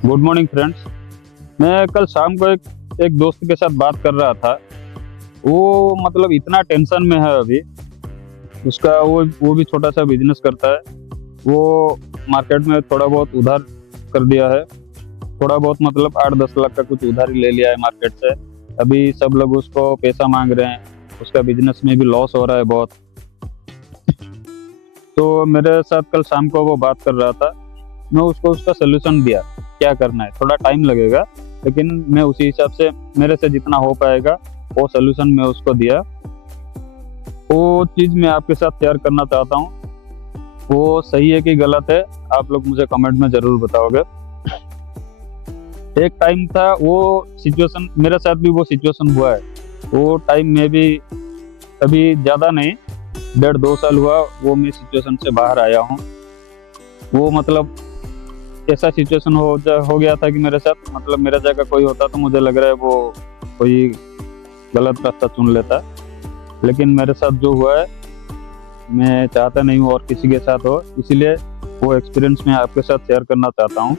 Good morning friends. मैं कल शाम को एक दोस्त के साथ बात कर रहा था। वो मतलब इतना टेंशन में है अभी। उसका वो भी छोटा सा बिजनेस करता है। वो मार्केट में थोड़ा बहुत उधार कर दिया है। थोड़ा बहुत मतलब 8-10 लाख का कुछ उधार ले लिया है मार्केट से। अभी सब लोग उसको पैसा मांग रहे हैं। उसका बिजनेस में भी लॉस हो रहा है बहुत। तो मेरे साथ कल शाम को वो बात कर रहा था। मैं उसको उसका सोल्यूशन दिया, क्या करना है। थोड़ा टाइम लगेगा, लेकिन मैं उसी हिसाब से मेरे से जितना हो पाएगा वो सोल्यूशन मैं उसको दिया। वो चीज़ मैं आपके साथ शेयर करना चाहता हूँ। वो सही है कि गलत है, आप लोग मुझे कमेंट में ज़रूर बताओगे। एक टाइम था, वो सिचुएशन मेरे साथ भी वो सिचुएशन हुआ है। वो टाइम में भी अभी ज़्यादा नहीं, 1.5-2 साल हुआ वो मैं सिचुएशन से बाहर आया हूँ। वो मतलब ऐसा सिचुएशन हो गया था कि मेरे साथ मतलब मेरा जगह कोई होता तो मुझे लग रहा है वो कोई गलत रास्ता चुन लेता। लेकिन मेरे साथ जो हुआ है, मैं चाहता नहीं हूँ और किसी के साथ हो, इसलिए वो एक्सपीरियंस मैं आपके साथ शेयर करना चाहता हूँ।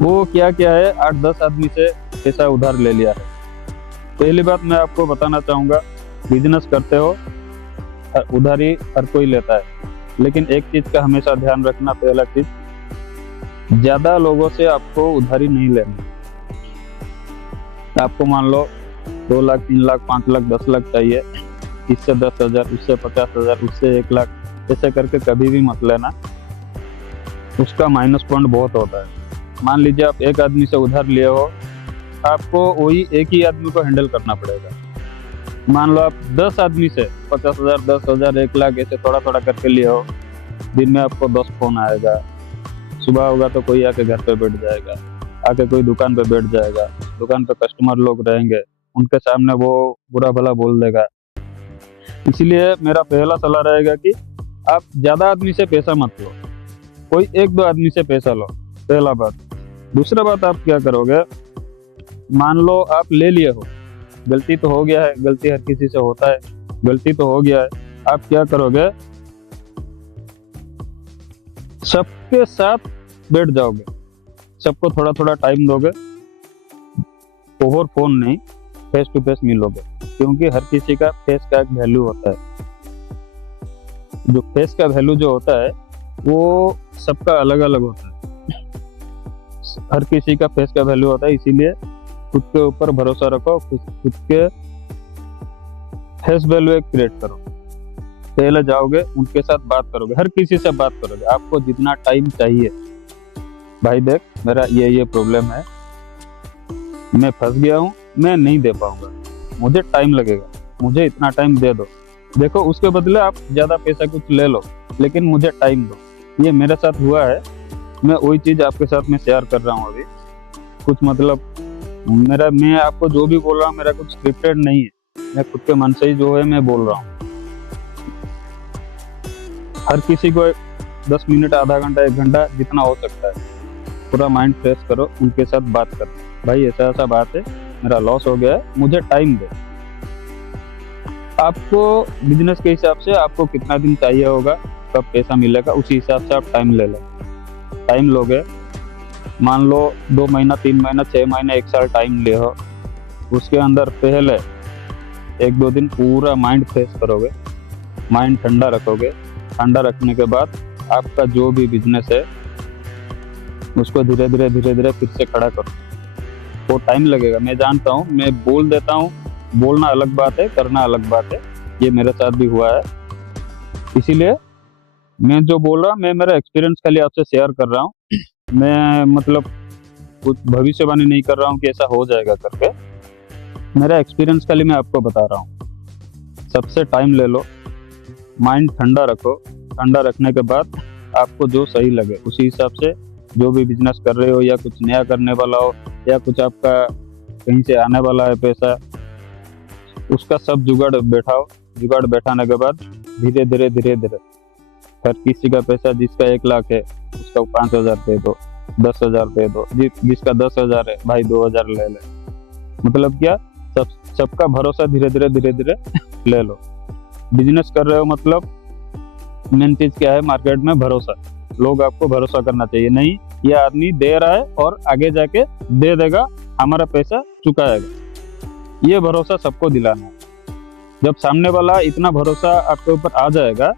वो क्या क्या है, 8-10 आदमी से पैसा उधार ले लिया है। पहली बात मैं आपको बताना चाहूँगा, बिजनेस करते हो उधारी हर कोई लेता है, लेकिन एक चीज़ का हमेशा ध्यान रखना। पहला चीज़, ज्यादा लोगों से आपको उधारी नहीं लेनी। आपको मान लो 2 लाख, 3 लाख, 5 लाख, 10 लाख चाहिए, इससे 10,000, उससे 50,000, उससे 1 लाख, ऐसे करके कभी भी मत लेना। उसका माइनस पॉइंट बहुत होता है। मान लीजिए आप एक आदमी से उधार लिए हो, आपको वही एक ही आदमी को हैंडल करना पड़ेगा। मान लो आप 10 आदमी से 50,000, 10,000, 1 लाख ऐसे थोड़ा थोड़ा करके लिए हो, दिन में आपको 10 फोन आएगा। सुबह होगा तो कोई आके घर पे बैठ जाएगा, आके कोई दुकान पे बैठ जाएगा, दुकान पे कस्टमर लोग रहेंगे, उनके सामने वो बुरा भला बोल देगा। इसीलिए मेरा पहला सलाह रहेगा कि आप ज्यादा आदमी से पैसा मत लो, कोई 1-2 आदमी से पैसा लो, पहला बात। दूसरा बात, आप क्या करोगे, मान लो आप ले लिए हो, गलती तो हो गया है, गलती हर किसी से होता है, गलती तो हो गया है। आप क्या करोगे, सबके साथ बैठ जाओगे, सबको थोड़ा थोड़ा टाइम दोगे, ओवर फोन नहीं, फेस टू फेस मिलोगे। क्योंकि हर किसी का फेस का एक वैल्यू होता है। जो फेस का वैल्यू जो होता है वो सबका अलग अलग होता है। हर किसी का फेस का वैल्यू होता है, इसीलिए खुद के ऊपर भरोसा रखो, खुद के फेस वैल्यू एक क्रिएट करो। पहले जाओगे, उनके साथ बात करोगे, हर किसी से बात करोगे। आपको जितना टाइम चाहिए, भाई देख मेरा ये प्रॉब्लम है, मैं फंस गया हूँ, मैं नहीं दे पाऊंगा, मुझे टाइम लगेगा, मुझे इतना टाइम दे दो। देखो, उसके बदले आप ज्यादा पैसा कुछ ले लो, लेकिन मुझे टाइम दो। ये मेरे साथ हुआ है, मैं वही चीज आपके साथ में शेयर कर रहा हूँ अभी। कुछ मतलब मैं आपको जो भी बोल रहा हूँ, मेरा कुछ स्क्रिप्टेड नहीं है, मैं खुद के मन से ही जो है मैं बोल रहा हूँ। हर किसी को 10 मिनट, आधा घंटा, 1 घंटा जितना हो सकता है, पूरा माइंड फ्रेश करो, उनके साथ बात करो। भाई ऐसा ऐसा बात है, मेरा लॉस हो गया है, मुझे टाइम दे। आपको बिजनेस के हिसाब से आपको कितना दिन चाहिए होगा, कब पैसा मिलेगा, उसी हिसाब से आप टाइम ले लो। टाइम लोगे, मान लो 2 महीना, 3 महीना, 6 महीने, 1 साल टाइम ले हो, उसके अंदर पहले 1-2 दिन पूरा माइंड फ्रेश करोगे, माइंड ठंडा रखोगे। ठंडा रखने के बाद आपका जो भी बिजनेस है उसको धीरे धीरे फिर से खड़ा करो। वो टाइम लगेगा, मैं जानता हूँ, मैं बोल देता हूँ, बोलना अलग बात है, करना अलग बात है। ये मेरे साथ भी हुआ है, इसीलिए मैं जो बोल रहा हूँ, मैं मेरा एक्सपीरियंस खाली आपसे शेयर कर रहा हूँ। मैं मतलब कुछ भविष्यवाणी नहीं कर रहा हूँ कि ऐसा हो जाएगा करके। मेरा एक्सपीरियंस खाली मैं आपको बता रहा हूँ। सबसे टाइम ले लो, माइंड ठंडा रखो। ठंडा रखने के बाद आपको जो सही लगे उसी हिसाब से, जो भी बिजनेस कर रहे हो या कुछ नया करने वाला हो या कुछ आपका कहीं से आने वाला है पैसा, उसका सब जुगाड़ बैठाओ। जुगाड़ बैठाने के बाद धीरे धीरे हर किसी का पैसा, जिसका 1 लाख है उसका 5,000 दे दो, 10,000 दे दो, जिसका 10,000 है भाई 2,000 ले ले। मतलब क्या, सबका भरोसा धीरे धीरे ले लो। बिजनेस कर रहे हो मतलब मेन चीज क्या है मार्केट में, भरोसा। लोग आपको भरोसा करना चाहिए, नहीं ये आदमी दे रहा है और आगे जाके दे देगा, हमारा पैसा चुकाएगा, ये भरोसा सबको दिलाना है। जब सामने वाला इतना भरोसा आपके ऊपर आ जाएगा,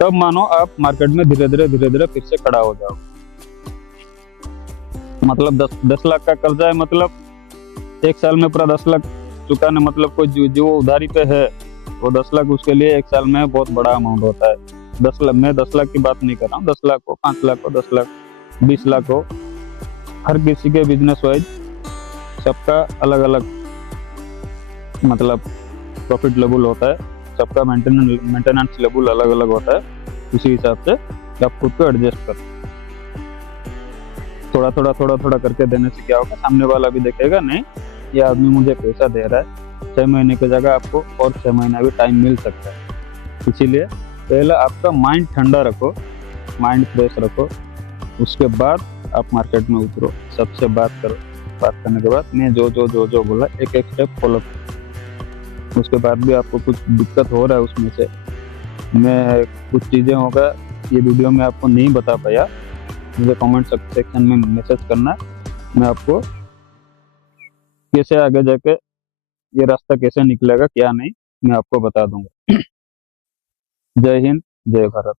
तब मानो आप मार्केट में धीरे धीरे फिर से खड़ा हो जाओ। मतलब 10 लाख का कर्जा है, मतलब 1 साल में पूरा 10 लाख चुकाने, मतलब कोई जो उधारी पे है वो 10 लाख उसके लिए 1 साल में बहुत बड़ा अमाउंट होता है। 10 लाख, मैं 10 लाख की बात नहीं कर रहा हूँ, 10 लाख हो, 5 लाख हो, 10 लाख, 20 लाख हो, हर किसी के बिजनेस वाइज सबका अलग अलग मतलब प्रॉफिट लेवल होता है, सबका मेंटेनेंस लेवल अलग अलग होता है। उसी हिसाब से आप खुद को एडजस्ट कर, थोड़ा थोड़ा करके देने से क्या होगा, सामने वाला भी देखेगा नहीं ये आदमी मुझे पैसा दे रहा है, 6 महीने की जगह आपको और 6 महीना भी टाइम मिल सकता है। इसीलिए पहले आपका माइंड ठंडा रखो, माइंड फ्रेश रखो, उसके बाद आप मार्केट में उतरो, सबसे बात करो। बात करने के बाद मैं जो बोला एक स्टेप फॉलो करो। उसके बाद भी आपको कुछ दिक्कत हो रहा है उसमें से, मैं कुछ चीज़ें होगा ये वीडियो में आपको नहीं बता पाया, मुझे कमेंट सेक्शन में मैसेज करना, मैं आपको कैसे आगे जाके ये रास्ता कैसे निकलेगा क्या नहीं मैं आपको बता दूंगा। जय हिंद, जय भारत।